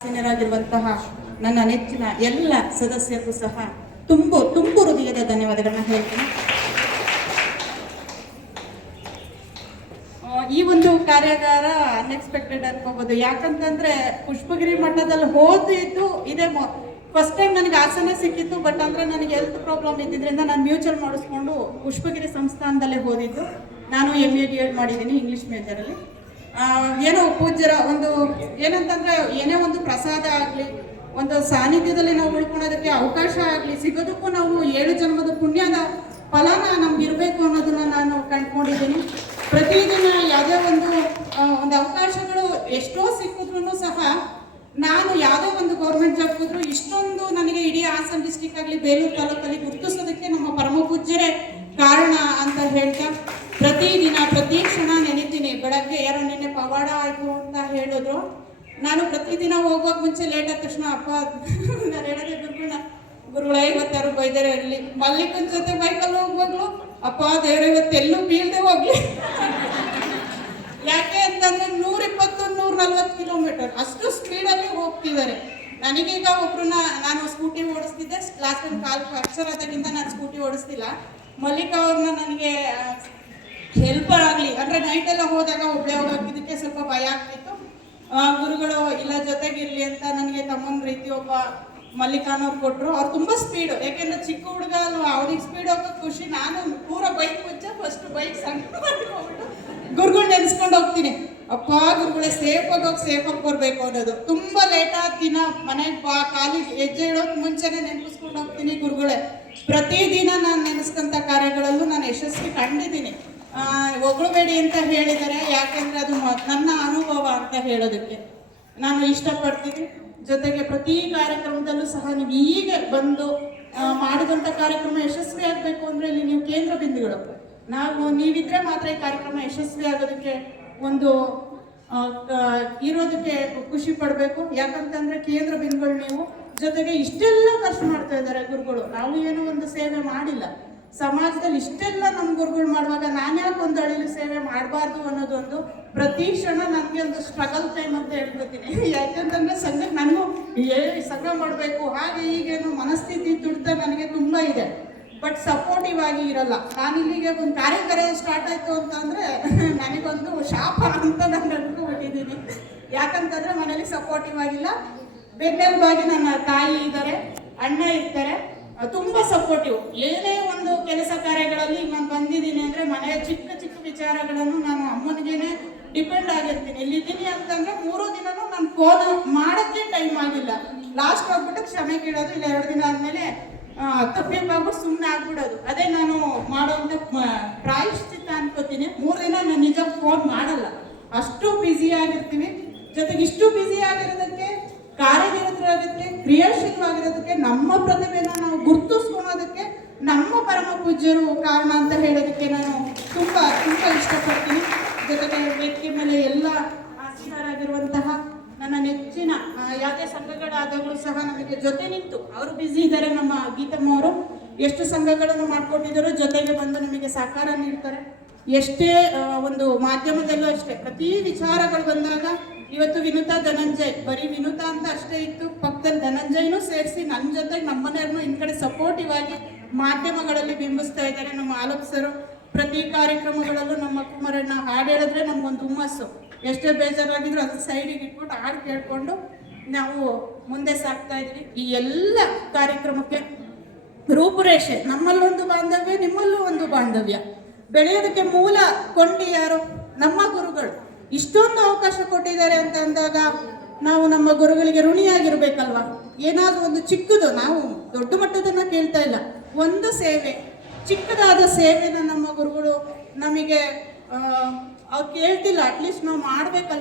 ಸೀನಿಯರಾಗಿರುವಂತಹ ನನ್ನ ನೆಚ್ಚಿನ ಎಲ್ಲ ಸದಸ್ಯರಿಗೂ ಸಹ ತುಂಬು ತುಂಬು ಹೃದಯದ ಧನ್ಯವಾದಗಳನ್ನ ಹೇಳ್ತೀನಿ. ಈ ಒಂದು ಕಾರ್ಯಾಗಾರ ಅನ್ಎಕ್ಸ್ಪೆಕ್ಟೆಡ್ ಅನ್ಕೋಬಹುದು ಯಾಕಂತಂದ್ರೆ ಪುಷ್ಪಗಿರಿ ಮಠದಲ್ಲಿ ಹೋದಿದ್ದು ಇದೇ ಫಸ್ಟ್ ಟೈಮ್ ನನಗೆ ಆಸನ ಸಿಕ್ಕಿತ್ತು ಬಟ್ ಅಂದ್ರೆ ನನಗೆ ಹೆಲ್ತ್ ಪ್ರಾಬ್ಲಮ್ ಇದ್ದಿದ್ರಿಂದ ನಾನು ಮ್ಯೂಚುವಲ್ ಮಾಡಿಸ್ಕೊಂಡು ಪುಷ್ಪಗಿರಿ ಸಂಸ್ಥಾನದಲ್ಲೇ ಓದಿದ್ದು ನಾನು ಎಂ ಎ ಎಡ್ ಮಾಡಿದ್ದೀನಿ ಇಂಗ್ಲಿಷ್ ಮೇಜರಲ್ಲಿ ಏನೋ ಪೂಜ್ಯರ ಒಂದು ಏನಂತಂದ್ರೆ ಏನೇ ಒಂದು ಪ್ರಸಾದ ಆಗಲಿ, ಒಂದು ಸಾನ್ನಿಧ್ಯದಲ್ಲಿ ನಾವು ಉಳ್ಕೊಳ್ಳೋದಕ್ಕೆ ಅವಕಾಶ ಆಗಲಿ, ಸಿಗೋದಕ್ಕೂ ನಾವು ಏಳು ಜನ್ಮದ ಪುಣ್ಯದ ಫಲನ ನಮ್ಗೆ ಇರಬೇಕು ಅನ್ನೋದನ್ನ ನಾನು ಕಂಡ್ಕೊಂಡಿದ್ದೀನಿ. ಪ್ರತಿದಿನ ಯಾವುದೇ ಒಂದು ಒಂದು ಅವಕಾಶಗಳು ಎಷ್ಟೋ ಸಿಕ್ಕಿದ್ರು ಸಹ ನಾನು ಯಾವುದೋ ಒಂದು ಗೌರ್ಮೆಂಟ್ ಜಾಬ್ ಹೋದ್ರು ಇಷ್ಟೊಂದು ನನಗೆ ಇಡೀ ಹಾಸನ ಡಿಸ್ಟಿಕ್ ಆಗಲಿ, ಬೇಲೂರು ತಾಲೂಕಲ್ಲಿ ಗುರುತಿಸೋದಕ್ಕೆ ನಮ್ಮ ಪರಮ ಪೂಜ್ಯರೇ ಕಾರಣ ಅಂತ ಹೇಳ್ತಾ ಪ್ರತಿದಿನ ಪ್ರತಿ ಕ್ಷಣ ನೆನಿತೀನಿ ಬೆಳಗ್ಗೆ ಯಾರೋ ನಿನ್ನೆ ಪವಾಡ ಆಯ್ತು ಅಂತ ಹೇಳಿದ್ರು ನಾನು ಪ್ರತಿದಿನ ಹೋಗುವಾಗ ಮುಂಚೆ ಲೇಟ್ ಆದ ತಕ್ಷಣ ಅಪ್ಪ, ನಾನು ಹೇಳಿದೆ, ಗುರುಗಳನ್ನ ಐವತ್ತಾರು ಇವತ್ತಾರು ಬೈದರೆ, ಇರಲಿ. ಮಲ್ಲಿಕನ್ ಜೊತೆ ಬೈಕಲ್ಲಿ ಹೋಗುವಾಗ್ಲು, ಅಪ್ಪ, ದೇವ್ರ, ಇವತ್ತು ಎಲ್ಲೂ ಬೀಳದೆ ಹೋಗ್ಲಿ. ಯಾಕೆ ಅಂತಂದ್ರೆ ನೂರ ಇಪ್ಪತ್ತು ನೂರ ನಲ್ವತ್ತು ಕಿಲೋಮೀಟರ್ ಅಷ್ಟು ಸ್ಪೀಡಲ್ಲಿ ಹೋಗ್ತಿದ್ದಾರೆ. ನನಗೀಗ ಒಬ್ರನ್ನ ನಾನು ಸ್ಕೂಟಿ ಓಡಿಸ್ತಿದ್ದೆ. ಲಾಸ್ಟ್ ಟೈಮ್ ಕಾಲ್ ಫ್ರಾಕ್ಚರ್ ಆದಾಗಿಂದ ನಾನು ಸ್ಕೂಟಿ ಓಡಿಸ್ತಿಲ್ಲ. ಮಲ್ಲಿಕ ಅವ್ರನ್ನ ನನಗೆ ಹೆಲ್ಪರ್ ಆಗಲಿ. ಅಂದರೆ ನೈಟೆಲ್ಲ ಹೋದಾಗ ಒಬ್ಬಳೆ ಹೋಗಿದ್ದಕ್ಕೆ ಸ್ವಲ್ಪ ಭಯ ಆಗ್ತಿತ್ತು. ಗುರುಗಳು ಇಲ್ಲ ಜೊತೆಗಿರ್ಲಿ ಅಂತ ನನಗೆ ತಮ್ಮನ ರೀತಿ ಒಬ್ಬ ಮಲ್ಲಿಕಾನವ್ರು ಕೊಟ್ಟರು ಅವ್ರು ತುಂಬ ಸ್ಪೀಡು ಯಾಕೆಂದ್ರೆ ಚಿಕ್ಕ ಹುಡುಗ ಅಲ್ವಾ, ಅವ್ರಿಗೆ ಸ್ಪೀಡ್ ಹೋಗೋ ಖುಷಿ. ನಾನು ಪೂರ ಬೈಕ್ ಮುಚ್ಚ ಫಸ್ಟ್ ಬೈಕ್ ಸಣ್ಣ ಗುರುಗಳು ನೆನೆಸ್ಕೊಂಡು ಹೋಗ್ತೀನಿ. ಅಪ್ಪ ಗುರುಗಳೇ ಸೇಫ್ ಆಗಿ ಹೋಗಿ ಸೇಫ್ ಆಗಿ ಬರ್ಬೇಕು ಅನ್ನೋದು. ತುಂಬಾ ಲೇಟ್ ಆದ ದಿನ ಮನೆಗೆ ಬಾ ಕಾಲಿಗೆ ಹೆಜ್ಜೆ ಇಡೋಕ್ ಮುಂಚೆನೆ ನೆನ್ಪಿಸ್ಕೊಂಡು ಹೋಗ್ತೀನಿ ಗುರುಗಳೇ. ಪ್ರತಿದಿನ ನಾನು ನೆನೆಸ್ಕೊಂಥ ಕಾರ್ಯಗಳಲ್ಲೂ ನಾನು ಯಶಸ್ವಿ ಕಂಡಿದ್ದೀನಿ. ಹೊಗಳಬೇಡಿ ಅಂತ ಹೇಳಿದ್ದಾರೆ. ಯಾಕೆಂದ್ರೆ ಅದು ನನ್ನ ಅಂತ ಹೇಳೋದಕ್ಕೆ. ನಾನು ಇಷ್ಟಪಡ್ತೀನಿ. ಜೊತೆಗೆ ಪ್ರತಿ ಕಾರ್ಯಕ್ರಮದಲ್ಲೂ ಸಹ ನೀವು ಈಗ ಬಂದು ಮಾಡಿದಂಥ ಕಾರ್ಯಕ್ರಮ ಯಶಸ್ವಿ ಆಗಬೇಕು ಅಂದ್ರೆ ಇಲ್ಲಿ ನೀವು ಕೇಂದ್ರ ಬಿಂದುಗಳು. ನಾವು ನೀವಿದ್ರೆ ಮಾತ್ರ ಈ ಕಾರ್ಯಕ್ರಮ ಯಶಸ್ವಿ ಆಗೋದಕ್ಕೆ ಒಂದು ಇರೋದಕ್ಕೆ ಖುಷಿ ಪಡಬೇಕು. ಯಾಕಂತಂದ್ರೆ ಕೇಂದ್ರ ಬಿಂದುಗಳು ನೀವು ಜೊತೆಗೆ ಇಷ್ಟೆಲ್ಲ ಖರ್ಚು ಮಾಡ್ತಾ ಇದ್ದಾರೆ ಗುರುಗಳು. ನಾವು ಏನೋ ಒಂದು ಸೇವೆ ಮಾಡಿಲ್ಲ. ಸಮಾಜದಲ್ಲಿ ಇಷ್ಟೆಲ್ಲ ನಮ್ಮ ಗುರುಗಳು ಮಾಡುವಾಗ ನಾನು ಯಾಕೆ ಒಂದು ಅಳಿಲು ಸೇವೆ ಮಾಡಬಾರ್ದು ಅನ್ನೋದೊಂದು ಪ್ರತಿ ಕ್ಷಣ ನನಗೆ ಒಂದು ಸ್ಟ್ರಗಲ್ ಟೈಮ್ ಅಂತ ಹೇಳ್ಕೊತೀನಿ. ಯಾಕಂತಂದ್ರೆ ಸಂಘಕ್ಕೆ ನನಗೂ ಏ, ಸಂಘ ಮಾಡಬೇಕು, ಹಾಗೆ ಈಗೇನು ಮನಸ್ಥಿತಿ ತುಡಿತ ನನಗೆ ತುಂಬ ಇದೆ. ಬಟ್ ಸಪೋರ್ಟಿವ್ ಆಗಿ ಇರಲ್ಲ. ನಾನು ಇಲ್ಲಿಗೆ ಒಂದು ಕಾರ್ಯಕ್ರಮ ಸ್ಟಾರ್ಟ್ ಆಯಿತು ಅಂತಂದರೆ ನನಗೊಂದು ಶಾಪ ಅಂತ ನಾನು ಅಂದ್ಕೊಬಿಟ್ಟಿದ್ದೀನಿ ಯಾಕಂತಂದ್ರೆ ಮನೇಲಿ ಸಪೋರ್ಟಿವ್ ಆಗಿಲ್ಲ. ಬೆನ್ನೆಲುಬಾಗಿ ನನ್ನ ತಾಯಿ ಇದ್ದಾರೆ, ಅಣ್ಣ ಇರ್ತಾರೆ. ತುಂಬಾ ಸಪೋರ್ಟಿವ್ ಏನೇ ಒಂದು ಕೆಲಸ ಕಾರ್ಯಗಳಲ್ಲಿ ನಾನು ಬಂದಿದ್ದೀನಿ ಅಂದ್ರೆ ಮನೆಯ ಚಿಕ್ಕ ಚಿಕ್ಕ ವಿಚಾರಗಳನ್ನು ನಾನು ಅಮ್ಮನಿಗೆನೆ ಡಿಪೆಂಡ್ ಆಗಿರ್ತೀನಿ. ಇಲ್ಲಿದ್ದೀನಿ ಅಂತಂದ್ರೆ ಮೂರು ದಿನನೂ ನಾನು ಫೋನ್ ಮಾಡೋಕ್ಕೆ ಟೈಮ್ ಆಗಿಲ್ಲ. ಲಾಸ್ಟ್ ಹೋಗ್ಬಿಟ್ಟು ಕ್ಷಮೆ ಕೇಳೋದು, ಇಲ್ಲ ಎರಡು ದಿನ ಆದ್ಮೇಲೆ ತಪ್ಪಿಬ್ಬಾಗ್ಬಿಟ್ಟು ಸುಮ್ಮನೆ ಆಗ್ಬಿಡೋದು. ಅದೇ ನಾನು ಮಾಡುವಂತ ಪ್ರಾಯಶ್ಚಿತ್ತ ಅನ್ಕೋತೀನಿ. ಮೂರು ದಿನ ನಾನು ನಿಜ ಫೋನ್ ಮಾಡಲ್ಲ. ಅಷ್ಟು ಬ್ಯುಸಿ ಆಗಿರ್ತೀನಿ. ಜೊತೆಗೆ ಇಷ್ಟು ಬ್ಯುಸಿ ಆಗಿರೋದಕ್ಕೆ ಕಾರ್ಯನಿರತರಾಗೋದಕ್ಕೆ ಕ್ರಿಯಾಶೀಲವಾಗಿರೋದಕ್ಕೆ, ನಮ್ಮ ಪ್ರತಿಭೆನ ನಾವು ಗುರುತಿಸ್ಕೊಳೋದಕ್ಕೆ ನಮ್ಮ ಪರಮ ಪೂಜ್ಯರು ಕಾರಣ ಅಂತ ಹೇಳೋದಕ್ಕೆ ನಾನು ತುಂಬ ತುಂಬ ಇಷ್ಟಪಡ್ತೀನಿ. ಜೊತೆಗೆ ವೇದಿಕೆ ಮೇಲೆ ಎಲ್ಲ ಆಸೀನರಾಗಿರುವಂತಹ ನನ್ನ ನೆಚ್ಚಿನ ಯಾವುದೇ ಸಂಘಗಳಾದಾಗಲೂ ಸಹ ನಮಗೆ ಜೊತೆ ನಿಂತು, ಅವರು ಬ್ಯುಸಿ ಇದ್ದಾರೆ ನಮ್ಮ ಗೀತಮ್ಮ ಅವರು, ಎಷ್ಟು ಸಂಘಗಳನ್ನು ಮಾಡಿಕೊಟ್ಟಿದ್ದಾರೋ ಜೊತೆಗೆ ಬಂದು ನಮಗೆ ಸಹಕಾರ ನೀಡ್ತಾರೆ. ಎಷ್ಟೇ ಒಂದು ಮಾಧ್ಯಮದಲ್ಲೂ ಅಷ್ಟೇ, ಪ್ರತಿ ವಿಚಾರಗಳು ಬಂದಾಗ ಇವತ್ತು ವಿನುತಾ ಧನಂಜಯ್. ಬರೀ ವಿನುತಾ ಅಂತ ಅಷ್ಟೇ ಇತ್ತು. ಪಕ್ಕದಲ್ಲಿ ಧನಂಜಯ್ನೂ ಸೇರಿಸಿ ನನ್ನ ಜೊತೆಗೆ ನಮ್ಮನೆಯವ್ರನ್ನೂ ಕಡೆ ಸಪೋರ್ಟಿವ್ ಆಗಿ ಮಾಧ್ಯಮಗಳಲ್ಲಿ ಬಿಂಬಿಸ್ತಾ ಇದ್ದಾರೆ ನಮ್ಮ ಆಲೋಚಿಸರು ಪ್ರತಿ ಕಾರ್ಯಕ್ರಮಗಳಲ್ಲೂ ನಮ್ಮ ಕುಮಾರಣ್ಣ ಹಾಡು ಹೇಳಿದ್ರೆ ನಮ್ಗೊಂದು ಹುಮ್ಮಸ್ಸು. ಎಷ್ಟೇ ಬೇಜಾರಾಗಿದ್ರು ಅದು ಸೈಡಿಗೆ ಇಟ್ಬಿಟ್ಟು ಹಾಡು ಕೇಳ್ಕೊಂಡು ನಾವು ಮುಂದೆ ಸಾಕ್ತಾ ಇದ್ವಿ ಈ ಎಲ್ಲ ಕಾರ್ಯಕ್ರಮಕ್ಕೆ ರೂಪುರೇಷೆ ನಮ್ಮಲ್ಲೊಂದು ಬಾಂಧವ್ಯ, ನಿಮ್ಮಲ್ಲೂ ಒಂದು ಬಾಂಧವ್ಯ. ಬೆಳೆಯೋದಕ್ಕೆ ಮೂಲ ಕೊಂಡಿ ಯಾರು ನಮ್ಮ ಗುರುಗಳು. ಇಷ್ಟೊಂದು ಅವಕಾಶ ಕೊಟ್ಟಿದ್ದಾರೆ ಅಂತ ಅಂದಾಗ ನಾವು ನಮ್ಮ ಗುರುಗಳಿಗೆ ಋಣಿಯಾಗಿರ್ಬೇಕಲ್ವಾ? ಏನಾದರೂ ಒಂದು ಚಿಕ್ಕದು, ನಾವು ದೊಡ್ಡ ಮಟ್ಟದನ್ನ ಕೇಳ್ತಾ ಇಲ್ಲ. ಒಂದು ಸೇವೆ, ಚಿಕ್ಕದಾದ ಸೇವೆನ ನಮ್ಮ ಗುರುಗಳು ನಮಗೆ ಕೇಳ್ತಿಲ್ಲ ಅಟ್ಲೀಸ್ಟ್ ನಾವು ಮಾಡ್ಬೇಕಲ್ವ?